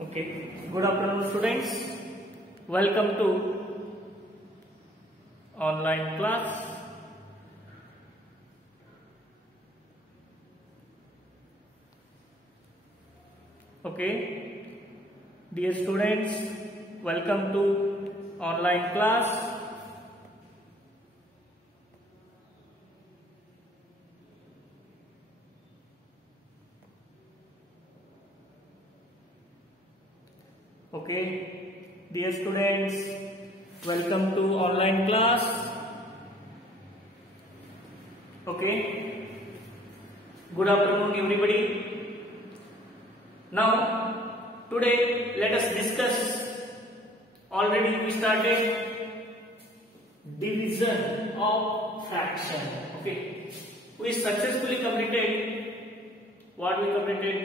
Okay, good afternoon students. Welcome to online class. Okay, dear students, welcome to online class. Okay, dear students, welcome to online class. Okay, good afternoon everybody. Now today let us discuss, already we started division of fraction. Okay, we successfully completed what we completed,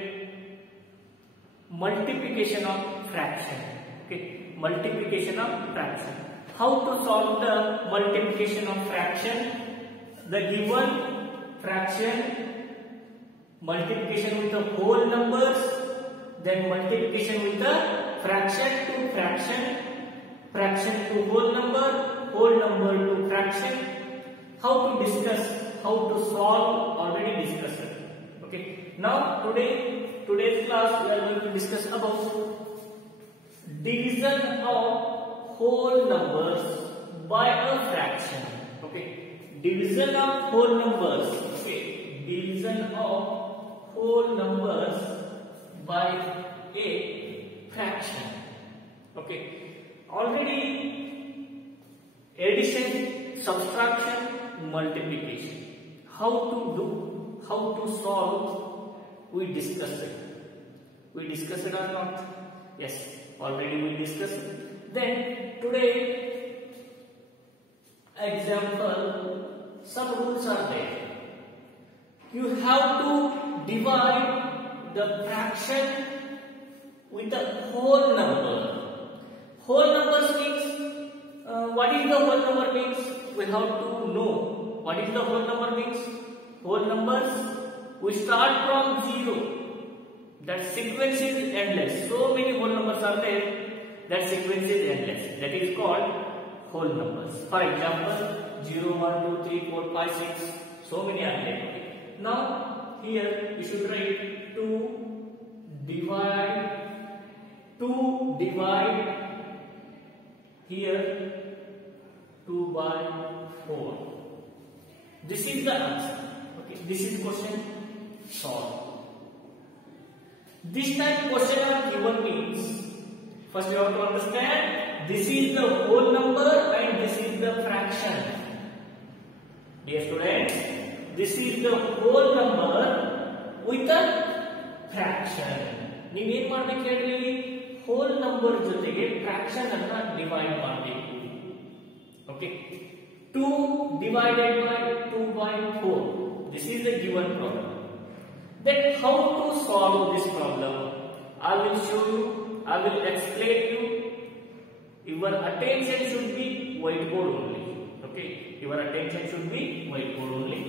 multiplication of fraction. Okay, multiplication of fraction. How to solve the multiplication of fraction? The given fraction, multiplication with the whole numbers, then multiplication with the fraction to fraction, fraction to whole number to fraction. How to discuss, how to solve, already discussed. Okay, now today's class we are going to discuss about division of whole numbers by a fraction. Okay, division of whole numbers. Okay, division of whole numbers by a fraction. Okay, already addition, subtraction, multiplication. How to do, how to solve, we discussed it. We discussed it or not? Yes, already we discussed it. Then today example, some rules are there. You have to divide the fraction with the whole number. Whole numbers means, what is the whole number means? We have to know what is the whole number means. Whole numbers, we start from 0. That sequence is endless. So many whole numbers are there. That sequence is endless. That is called whole numbers. For example, 0, 1, 2, 3, 4, 5, 6. So many are there. Now here we should write 2 divide here 2 by 4. This is the answer. Okay, this is question solved. This type question are given means, first you have to understand this is the whole number and this is the fraction. Dear students, this is the whole number with a fraction. ನೀವು ಏನು ಮಾಡಬೇಕು ಹೇಳಿ, whole number ಜೊತೆಗೆ fraction ಅನ್ನು divide ಮಾಡಬೇಕು. Okay, 2 divided by 2 by 4. This is the given problem. Then how to solve this problem? I will show you, I will explain you. Your attention should be whiteboard only. Okay, your attention should be whiteboard only.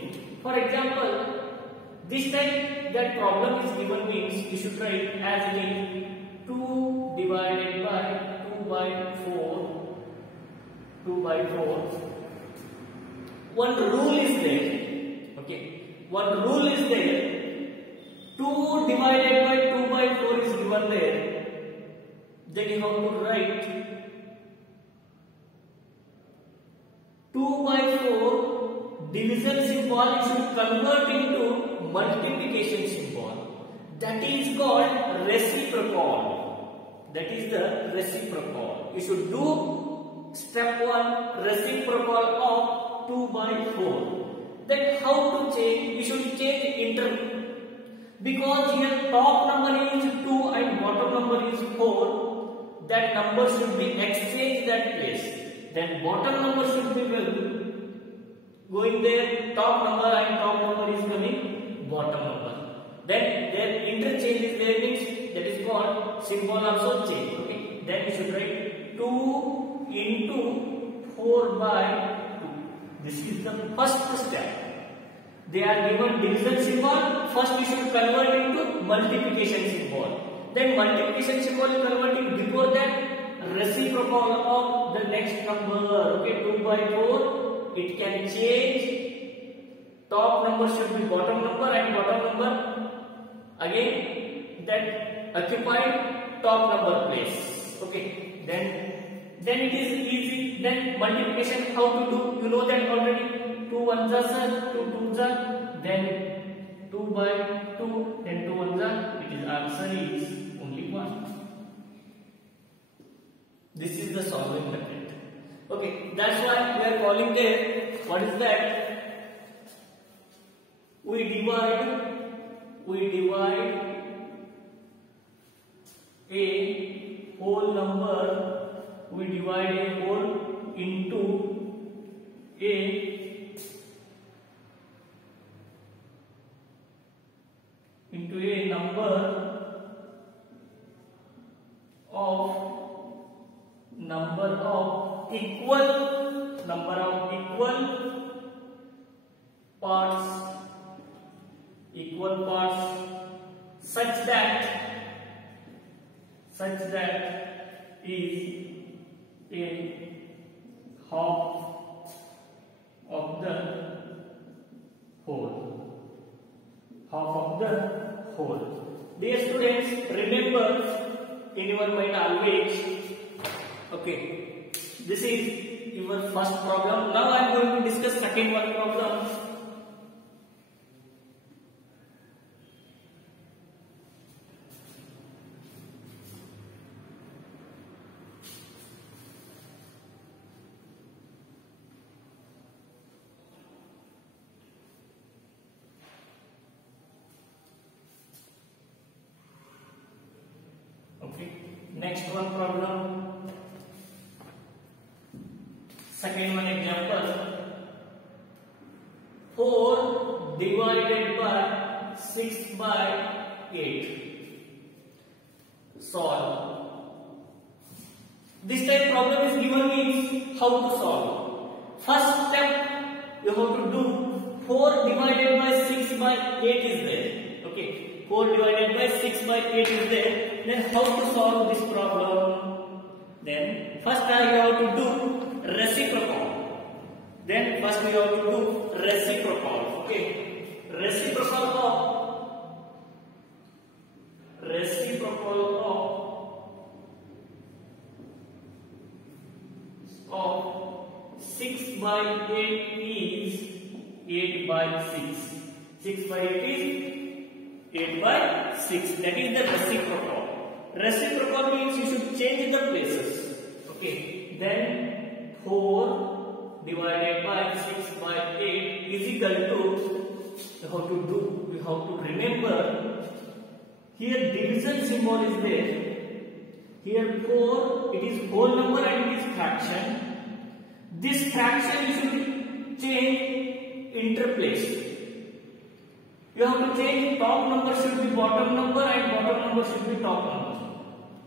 For example, this time that problem is given means you should write as it is 2 divided by 2 by 4. 2 by 4. One rule is there. Okay, one rule is there. 2 divided by 2 by 4 is given there. Then you have to write 2 by 4 division symbol you should convert into multiplication symbol. That is called reciprocal. That is the reciprocal. You should do step 1, reciprocal of 2 by 4. Then how to change? You should change interval. Because here top number is 2 and bottom number is 4, that number should be exchanged that place. Then bottom number should be going there, top number and top number is coming bottom number. Then their interchange is there means that is called symbol also change. Okay, then you should write 2 into 4 by 2. This is the first step. They are given division symbol. First we should convert into multiplication symbol. then multiplication symbol is converting before that reciprocal of the next number. Okay, 2 by 4, it can change. Top number should be bottom number, and bottom number again that occupied top number place. Okay, then it is easy. Then multiplication how to do? You know that already. 2 ones are 2 twos are, then 2 by 2, then 2 ones are. It is answer is only 1. This is the solving method. Okay, that's why we are calling there. What is that? We divide a whole number. We divide a whole into a number of equal parts such that is a half of the whole. Dear students, remember in your mind always, okay, this is your first problem. Now I am going to discuss second one problem. Okay, next one problem. Second one example. 4 divided by 6 by 8. Solve. This type problem is given means how to solve. First step you have to do. 4 divided by 6 by 8 is there. Okay, 4 divided by 6 by 8 is there. Then how to solve this problem? Then first you have to do reciprocal. Then first we have to do reciprocal. Okay, reciprocal of 6 by 8 is 8 by 6. 6 by 8 is 8 by 6. That is the reciprocal. Reciprocal means you should change the places. Okay. Then 4 divided by 6 by 8 is equal to, you have to remember, here division symbol is there. Here 4, it is whole number and it is fraction. This fraction you should change interplace. You have to change top number should be bottom number and bottom number should be top number.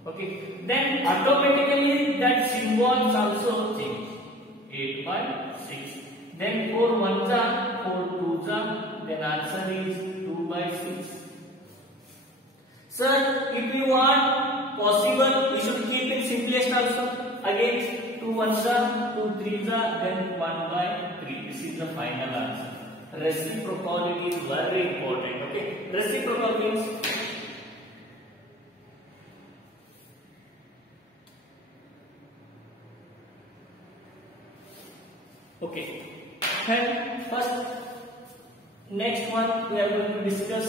Okay, then automatically that symbols also change. 8 by 6. Then 4 ones are, 4 twos are, then answer is 2 by 6. Sir, if you want possible, you should keep in simplest also. Again, 2 ones are, 2 threes are, then 1 by 3. This is the final answer. Reciprocity is very important. Okay, reciprocal means okay. And first, next one we are going to discuss.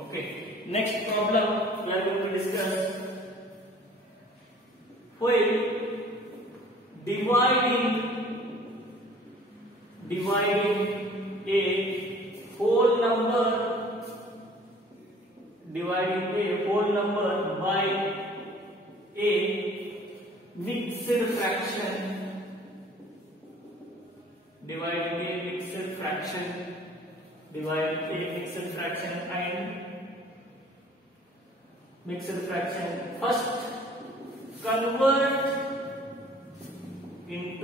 Okay, next problem we are going to discuss. While dividing a whole number by a mixed fraction, first convert into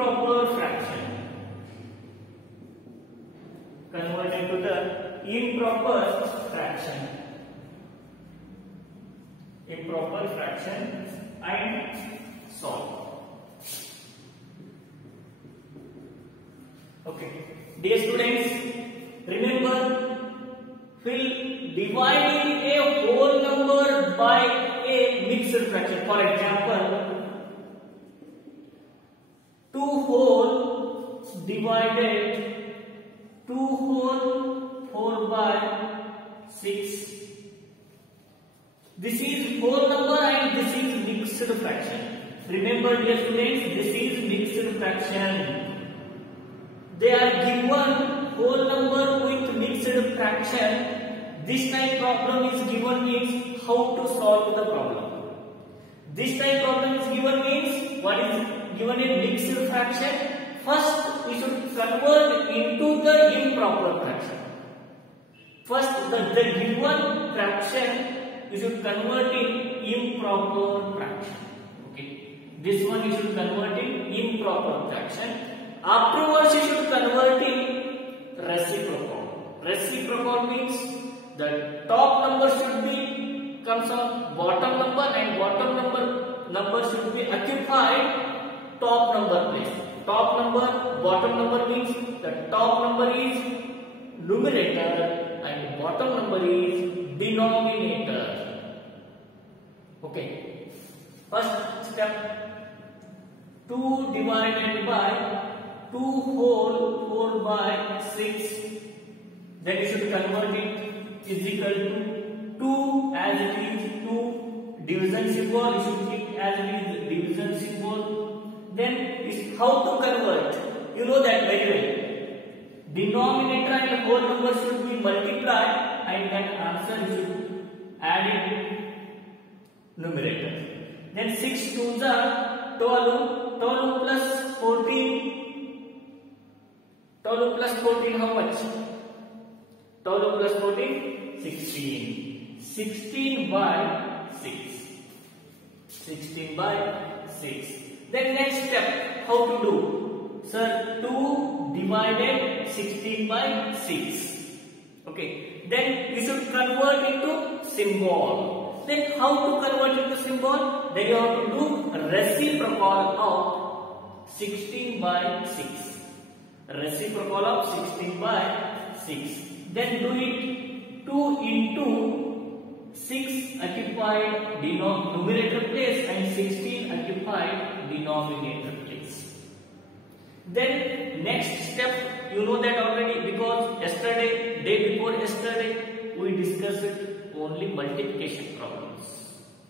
improper fraction. Convert into the improper fraction. Improper fraction and solve. Okay. Dear students, remember, we'll dividing a whole number by a mixed fraction. For example, 2 whole divided 2 whole 4 by 6. This is whole number and this is mixed fraction. Remember, dear students, this is mixed fraction. They are given whole number with mixed fraction. This type problem is given means how to solve the problem. This type problem is given means what is given a mixed fraction. First, we should convert into the improper fraction. First, the given fraction you should convert in improper fraction. Okay, this one you should convert in improper fraction. Afterwards, you should convert in reciprocal. Reciprocal means the top number should be comes on bottom number and bottom number should be occupied top number place. Top number, bottom number means the top number is numerator and bottom number is denominator. Okay. First step, 2 divided by 2 whole 4 by 6. Then you should convert it is equal to 2 as it is 2. Division symbol you should keep as it is division symbol. Then is how to convert. You know that very well. Denominator and whole number should be multiplied and then answer you should add it numerator. Then 6 2s are 12. 12 plus 14. 12 plus 14 how much? 12 plus 14 16. 16 by 6. 16 by 6. Then next step, how to do? Sir, 2 divided 16 by 6. Okay. Then you should convert into symbol. Then how to convert into symbol? Then you have to do reciprocal of 16 by 6. Reciprocal of 16 by 6. Then do it 2 into 6 occupied numerator place and 16 occupied denominator place. Then next step, you know that already because yesterday, day before yesterday, we discussed only multiplication problems.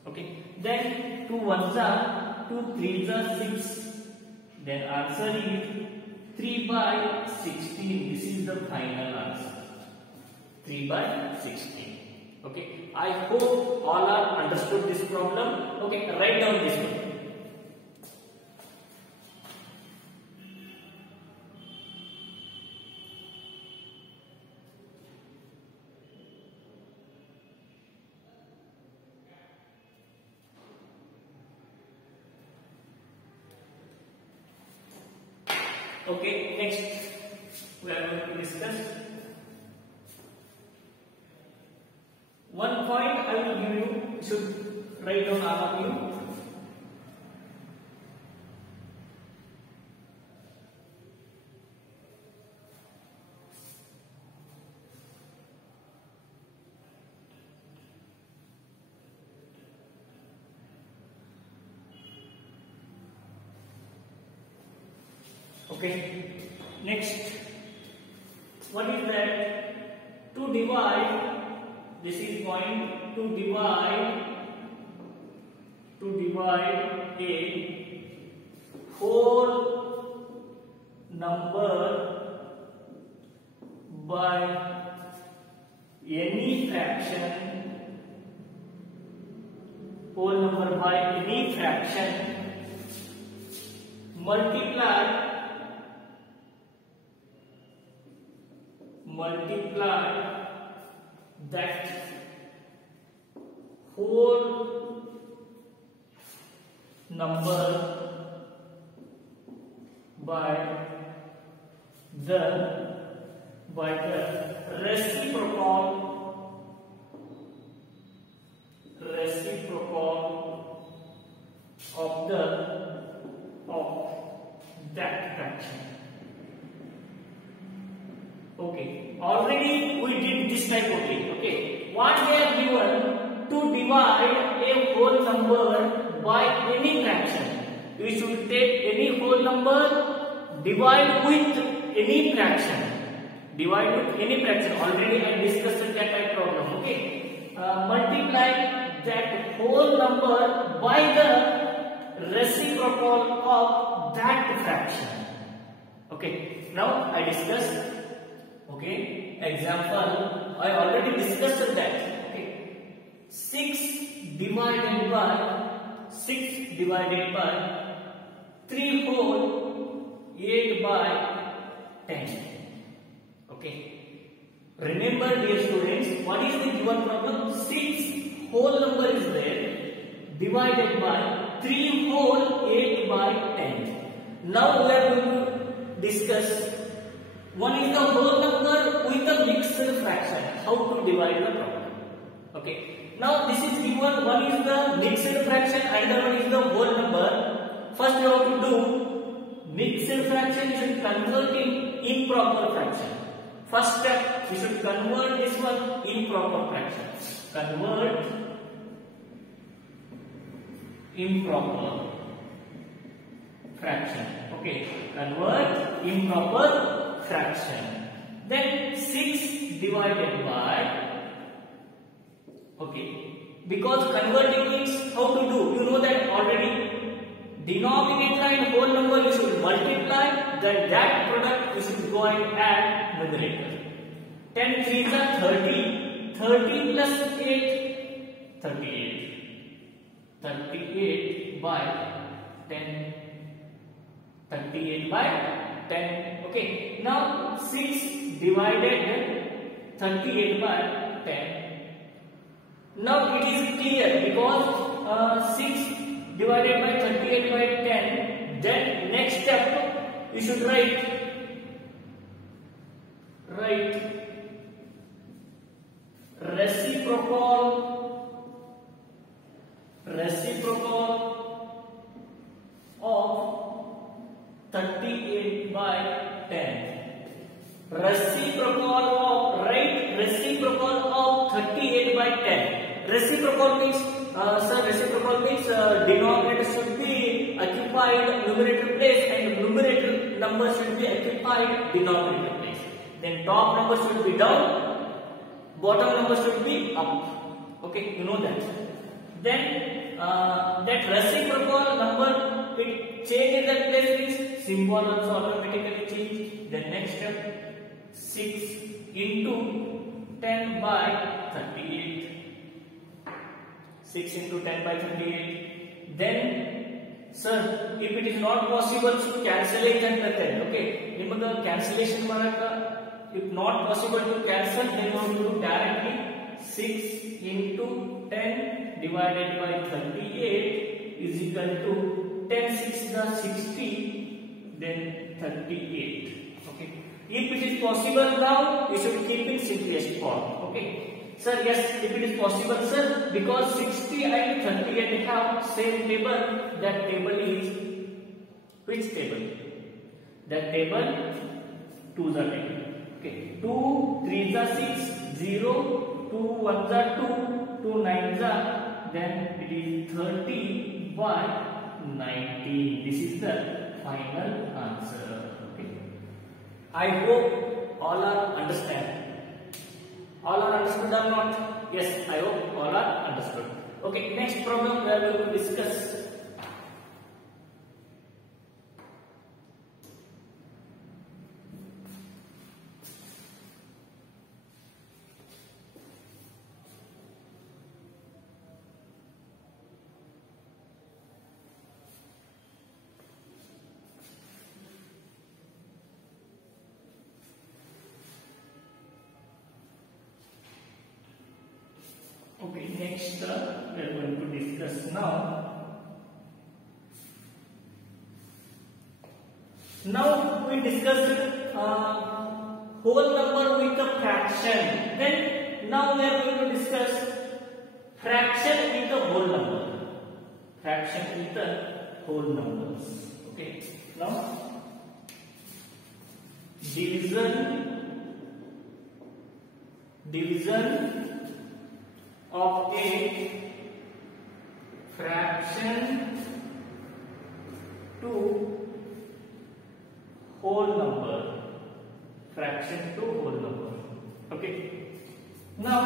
Okay. Then 2 1s are 2 3s are 6. Then answer is 3 by 16. This is the final answer. 3 by 16. Okay. I hope all are understood this problem. Okay. Write down this one. Okay, next we are going to discuss one point I will give you, should write down all of you. Okay, next, what is that? To divide, this is point, to divide a whole number by any fraction, whole number by any fraction, multiply that whole number by the reciprocal of that fraction. Okay, already we did this type of thing. Okay, what they are given to divide a whole number by any fraction. We should take any whole number, divide with any fraction. Divide with any fraction. Already I discussed that type problem. Okay, multiply that whole number by the reciprocal of that fraction. Okay, now I discussed. Okay, example, I already discussed that. Okay, 6 divided by 3 whole 8 by 10. Okay, remember dear students, what is the given problem? 6 whole number is there divided by 3 whole 8 by 10. Now we are going to discuss one is the whole number with a mixed fraction. How to divide the problem? Okay. Now this is given. One is the mixed fraction, another one is the whole number. First we have to do mixed fraction. You should convert in improper fraction. First step, we should convert this one improper fraction. Convert improper fraction. Okay. Convert improper fraction. Then 6 divided by, okay, because converting means how to do, you know that already. Denominator and whole number you should multiply, then that product you should go and add numerator. 10 3s are 30, 30 plus 8, 38. 38 by 10. 38 by 10. Okay, now 6 divided 38 by 10. Now it is clear because 6 divided by 38 by 10. Then next step you should write reciprocal of 38 by 10. Reciprocal of 38 by 10. Reciprocal means denominator should be occupied numerator place and numerator number should be occupied denominator place. Then top number should be down, bottom number should be up. Okay, you know that. Then that reciprocal number it changes that place means symbol also automatically change. Then next step 6 into 10 by 38. 6 into 10 by 38. Then, sir, if it is not possible to cancel it and okay, remember cancellation maraka. If not possible to cancel, then you have to do directly 6 into 10 divided by 38 is equal to 10 6 is 60, then 38. Okay. If it is possible now, you should keep in simplest form. Okay. Sir, yes, if it is possible, sir, because 60 and 38 have same table. That table is which table? That table 2 is a table. Okay, 2 3 is 6, 0, 2 1 is 2, 2 9 is then it is 30 by 19. This is the final answer. Okay. I hope all are understand. All are understood or not? Yes, I hope all are understood. Okay, next problem we are going to discuss. Okay, next we are going to discuss now Now we discussed whole number with a fraction. Then now we are going to discuss fraction with a whole number. Fraction with the whole numbers. Okay. Now division of a fraction to whole number. Fraction to whole number. Okay. Now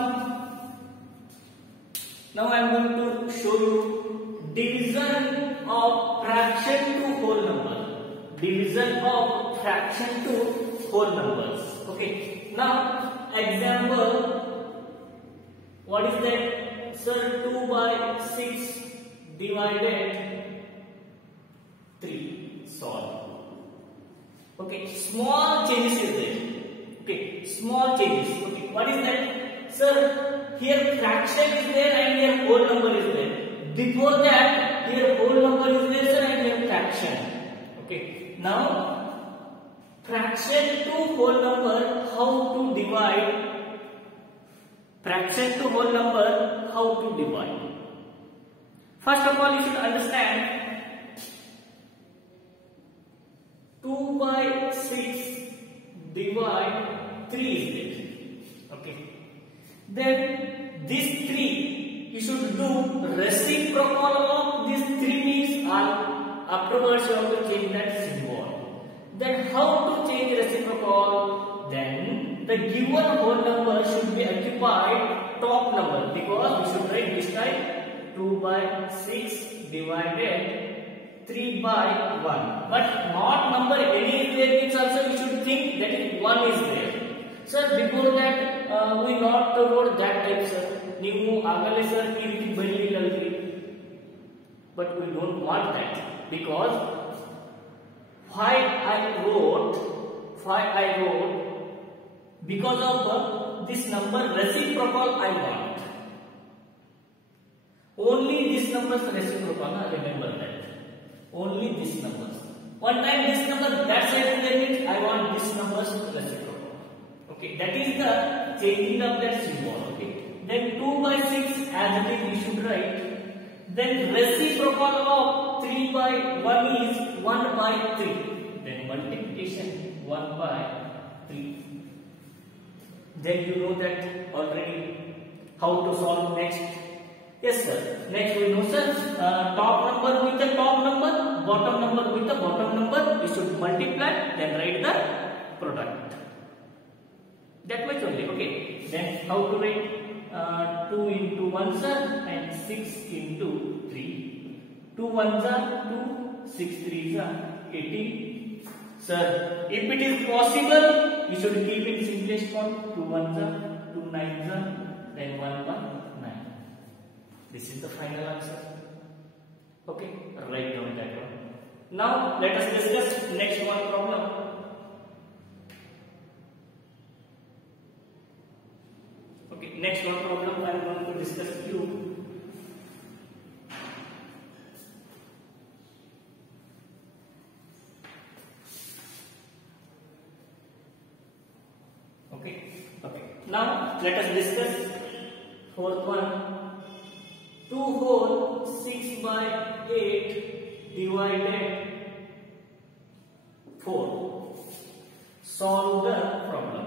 I am going to show you division of fraction to whole number. Division of fraction to whole numbers. Okay. Now example, what is that? Sir, 2 by 6 divided 3. Solve. Okay, small changes is there. Okay, small changes. Okay, what is that? Sir, here fraction is there and here whole number is there. Before that, here whole number is there, sir, and here fraction. Okay, now fraction to whole number, how to divide? Fraction to whole number, how to divide? First of all, you should understand 2 by 6 divide 3 is there. Okay. Then this 3 you should do reciprocal of this 3 means afterwards you have to change that symbol. Then how to change reciprocal? Then the given whole number should be occupied top number, because we should write this type 2 by 6 divided 3 by 1, but not number any is there means also we should think that is 1 is there. Sir, before that we not wrote that type, sir. ನೀವು ಆಗಲೇ sir ಈ ರೀತಿ ಬರೀಲಿಲ್ಲಲ್ರಿ, but we don't want that, because why I wrote because of this number reciprocal I want. Only this number's reciprocal, remember that. Only this numbers. One time this number, that side means I want this number's reciprocal. Okay, that is the changing of that symbol. Okay, then 2 by 6 as it is we should write. Then reciprocal of 3 by 1 is 1 by 3. Then multiplication 1 by 3. Then you know that already how to solve next. Yes, sir. Next we know, sir, top number with the top number, bottom number with the bottom number. We should multiply, then write the product. That much only. Okay. Then how to write 2 into 1, sir, and 6 into 3. 2 1s are 2, 6 3s are 18. Sir, if it is possible, you should keep in simplest form. 2 1s are 2 9s are, then 1 1. This is the final answer. Okay, write down that one. Now let us discuss next one problem. Okay, next one problem I am going to discuss with you. Okay. Now let us discuss fourth one. 2 whole 6 by 8 divided 4. Solve the problem.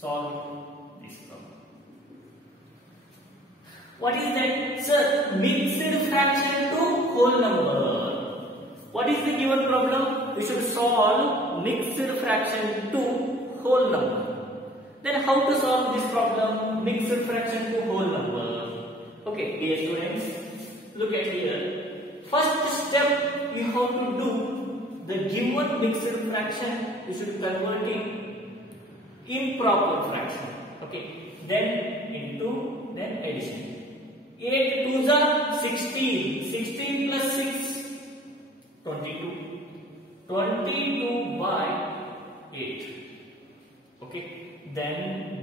Solve this problem. What is that? Sir, mixed fraction to whole number. What is the given problem? We should solve mixed fraction to whole number. Then how to solve this problem? Mixed fraction to whole number. Okay, dear students, look at here. First step you have to do the given mixed fraction. You should convert it improper fraction. Okay, then into, then addition. 8 2s are 16. 16 plus 6, 22. 22 by 8. Okay, then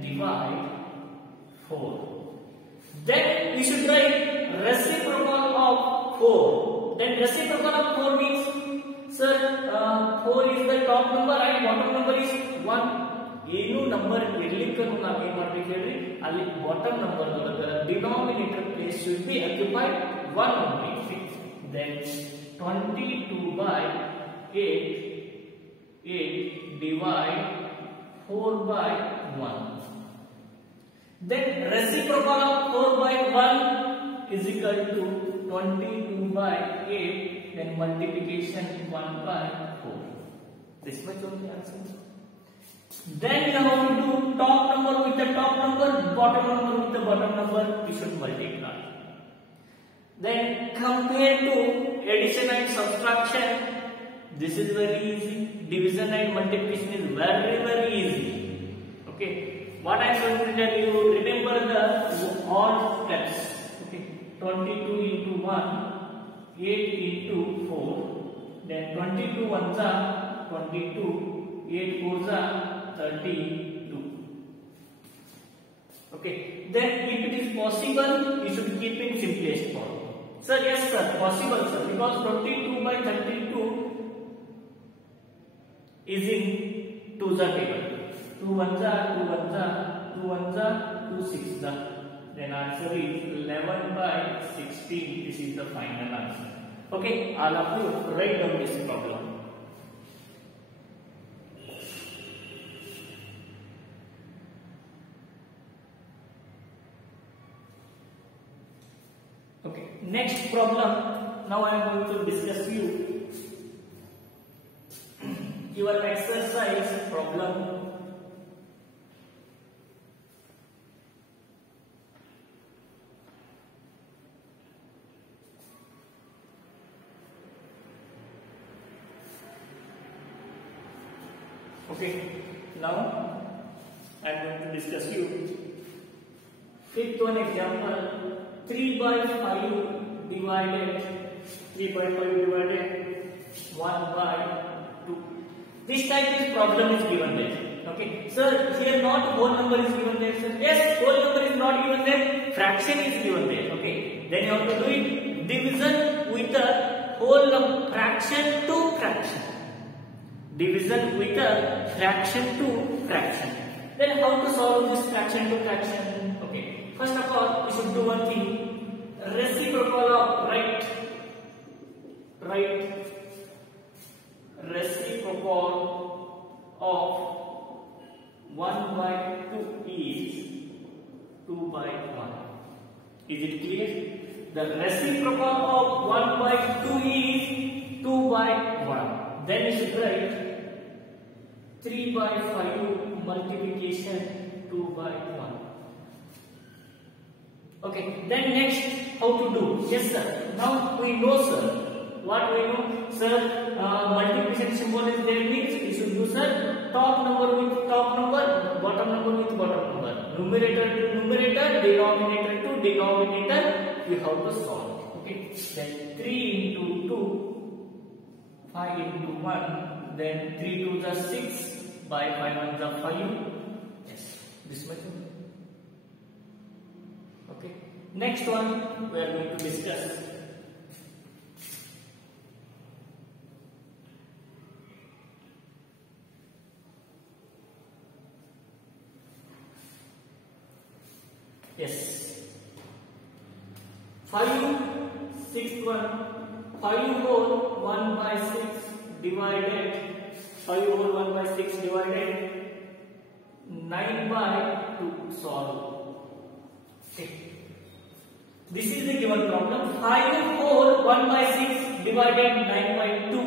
divide 4. Then we should write reciprocal of 4. Then reciprocal of 4 means sir 4 is the top number and bottom number is 1. ಏನು number ಇರ್ಲಿಕ್ಕೆ ನಾವು ಏನು ಮಾಡಬೇಕು ಹೇಳ್ರಿ, ಅಲ್ಲಿ bottom number ಒಳಗೆ denominator place should be occupied 1 only. Then 22 by 8 divide 4 by 1. Then reciprocal of 4 by 1 is equal to 22 by 8. Then multiplication 1 by 4. This much only answer. Then we have to do top number with the top number, bottom number with the bottom number. We should multiply. Then compare to addition and subtraction. This is very easy. Division and multiplication is very easy. Okay. What I am going to tell you, remember the odd steps. Okay. 22 into 1, 8 into 4. Then 22 ones are 22, 8 fours are 32. Okay. Then if it is possible, you should keep in simplest form. Sir, yes sir, possible sir, because 22 by 32 is in 2's table. 2 ones are 2 ones are 2 ones are 2 6's are. Then answer is 11 by 16. This is the final answer. Okay, all of you write down this problem. Okay, next problem. Now I am going to discuss your exercise problem. Okay, now I am going to discuss fifth one example. 3 by 5 divided 1 by 2. This type of problem is given there. Okay, sir, here not whole number is given there, sir. Yes, whole number is not given there, fraction is given there. Okay, then you have to do it division with the whole number, fraction to fraction. Division with the fraction to fraction. Then how to solve this fraction to fraction? Okay, first of all, we should do one thing. Reciprocal of reciprocal of 1 by 2 is 2 by 1. Is it clear? The reciprocal of 1 by 2 is 2 by 1. Then we should write 3 by 5 multiplication 2 by 1. Okay, then next how to do? Yes sir, now we know sir. What we know? Sir, multiplication symbol is there means we should do sir top number with top number, bottom number with bottom number. Numerator to numerator, denominator to denominator, we have to solve. Okay, then 3 into 2, 5 into 1, then 3 2s are 6, by 5 1s are 5. Yes, this much. Okay, next one we are going to discuss. Yes, 5 6 1 5 whole 1 by 6 divided 5 whole 1 by 6 divided 9 by 2 solve. Okay, this is the given problem. 5 whole 1 by 6 divided 9 by 2.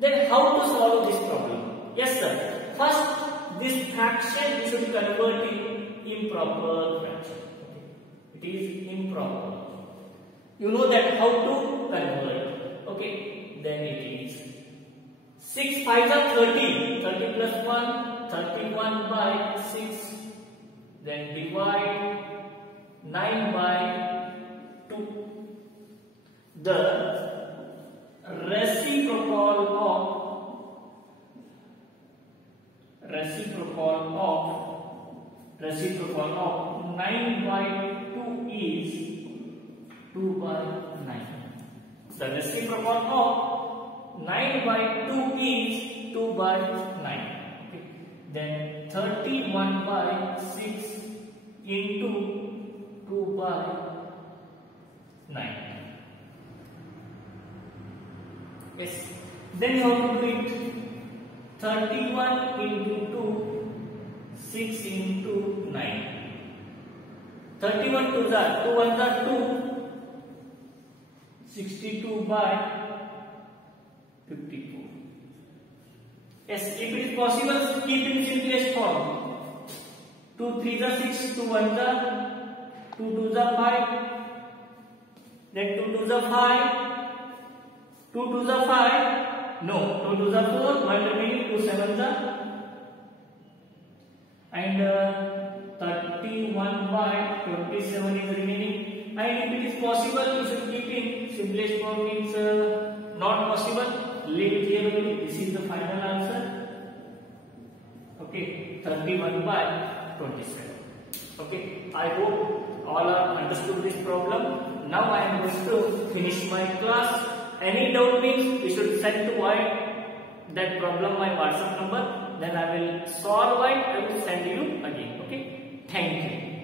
Then how to solve this problem? Yes sir, first this fraction we should convert in improper fraction. Okay, it is improper. You know that how to convert. Okay, then it is 6 5s are 30. 30 plus 1, 31 by 6. Then divide 9 by 2. The reciprocal of 9 by 2 is 2 by 9. The reciprocal of 9 by 2 is 2 by 9. Okay. Then 31 by 6 into 2 by 9. Yes. Then how to do it? 31 into 2, 6 into 9. 31 to the 2 1 the 2, 62 by 54. Yes, if it is possible, keep in simplest form. 2 3 the 6, 2 1 the 2 2 the 5, then 2 2 the 5, 2 2 the 5, no, 2 2 the 4, 1 remaining, 2 7 the, and 31 by 27 is remaining. And if it is possible, you should keep in simplest form. Means not possible, leave it here only. This is the final answer. Okay, 31 by 27. Okay, I hope all are understood this problem. Now I am going to finish my class. Any doubt means you should send to that problem my WhatsApp number. Then I will solve it. I will send you again. Okay, thank you.